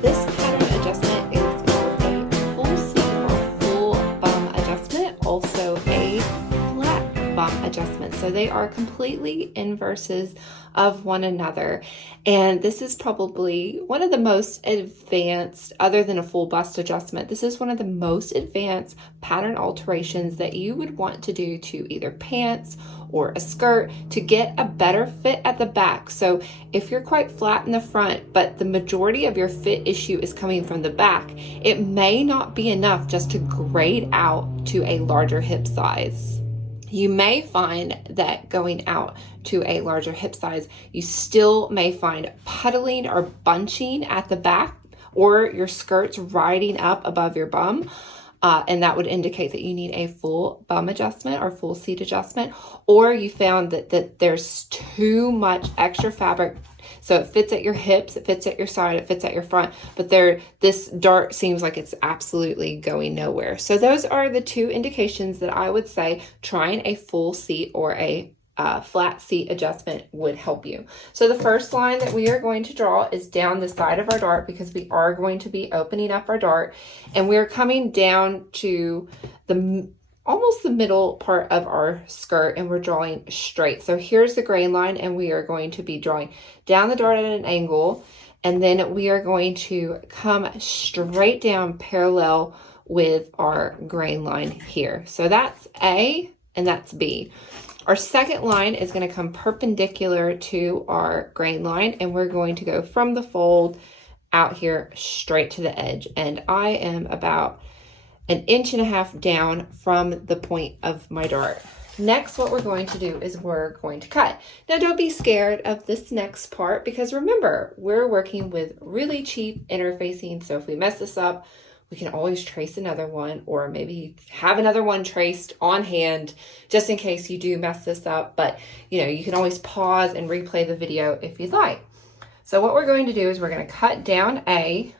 This pattern adjustment is for a full seat or full bum adjustment, also a flat bum adjustment. So they are completely inverses of one another. And this is probably one of the most advanced, other than a full bust adjustment, this is one of the most advanced pattern alterations that you would want to do to either pants or a skirt to get a better fit at the back. So if you're quite flat in the front, but the majority of your fit issue is coming from the back, it may not be enough just to grade out to a larger hip size. You may find that going out to a larger hip size, you still may find puddling or bunching at the back, or your skirts riding up above your bum. And that would indicate that you need a full bum adjustment or full seat adjustment, or you found that there's too much extra fabric. So it fits at your hips, it fits at your side, it fits at your front, but this dart seems like it's absolutely going nowhere. So those are the two indications that I would say trying a full seat or a flat seat adjustment would help you. So the first line that we are going to draw is down the side of our dart, because we are going to be opening up our dart, and we're coming down to almost the middle part of our skirt, and we're drawing straight. So here's the grain line, and we are going to be drawing down the dart at an angle, and then we are going to come straight down parallel with our grain line here. So that's A and that's B. Our second line is going to come perpendicular to our grain line, and we're going to go from the fold out here straight to the edge. And I am about 1.5 inches down from the point of my dart. Next, what we're going to do is we're going to cut. Now, don't be scared of this next part, because remember, we're working with really cheap interfacing. So if we mess this up, we can always trace another one, or maybe have another one traced on hand just in case you do mess this up. But you can always pause and replay the video if you'd like. So what we're going to do is we're going to cut down A,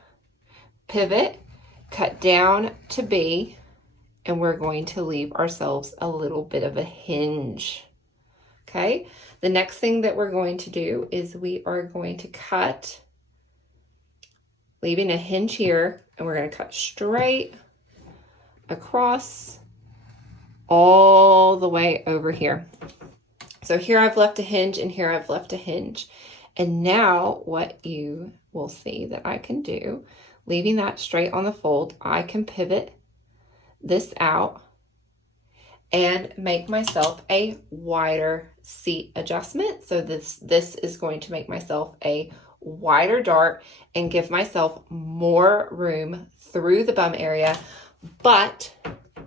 pivot, cut down to B, and we're going to leave ourselves a little bit of a hinge. Okay, the next thing that we're going to do is we are going to cut, leaving a hinge here, and we're going to cut straight across all the way over here. So here I've left a hinge, and here I've left a hinge. And now what you will see that I can do, leaving that straight on the fold, I can pivot this out and make myself a wider seat adjustment. So this is going to make myself a wider dart and give myself more room through the bum area, but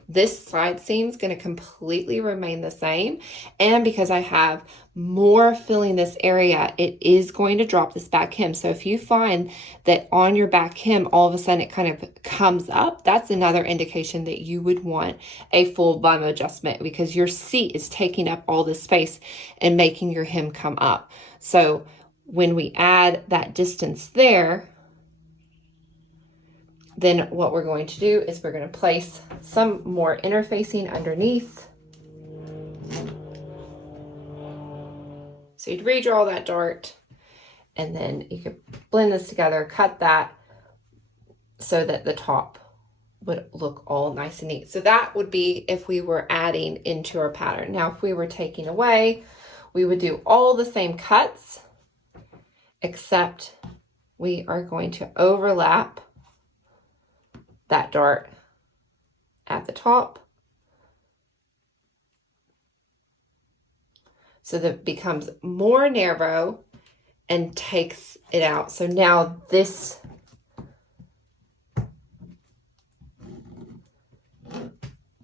this side seam is going to completely remain the same. And because I have more filling this area, it is going to drop this back hem. So if you find that on your back hem, all of a sudden it kind of comes up, that's another indication that you would want a full bum adjustment, because your seat is taking up all this space and making your hem come up. So when we add that distance there, then what we're going to do is we're going to place some more interfacing underneath. So you'd redraw that dart, and then you could blend this together, cut that so that the top would look all nice and neat. So that would be if we were adding into our pattern. Now, if we were taking away, we would do all the same cuts, except we are going to overlap that dart at the top so that it becomes more narrow and takes it out. So now this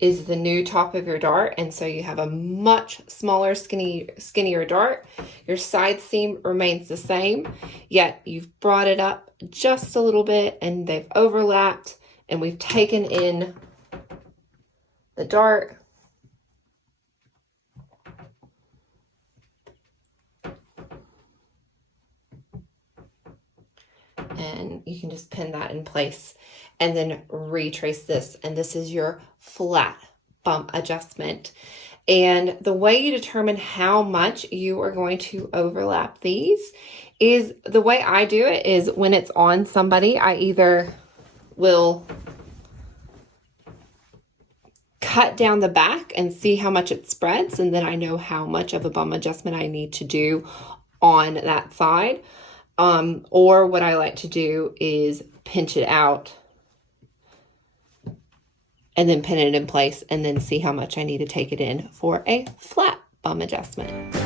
is the new top of your dart, and so you have a much smaller, skinnier dart. Your side seam remains the same, yet you've brought it up just a little bit, and they've overlapped, and we've taken in the dart. And you can just pin that in place and then retrace this. And this is your flat bump adjustment. And the way you determine how much you are going to overlap these is, the way I do it is when it's on somebody, I either will cut down the back and see how much it spreads, and then I know how much of a bum adjustment I need to do on that side. Or what I like to do is pinch it out and then pin it in place and then see how much I need to take it in for a flat bum adjustment.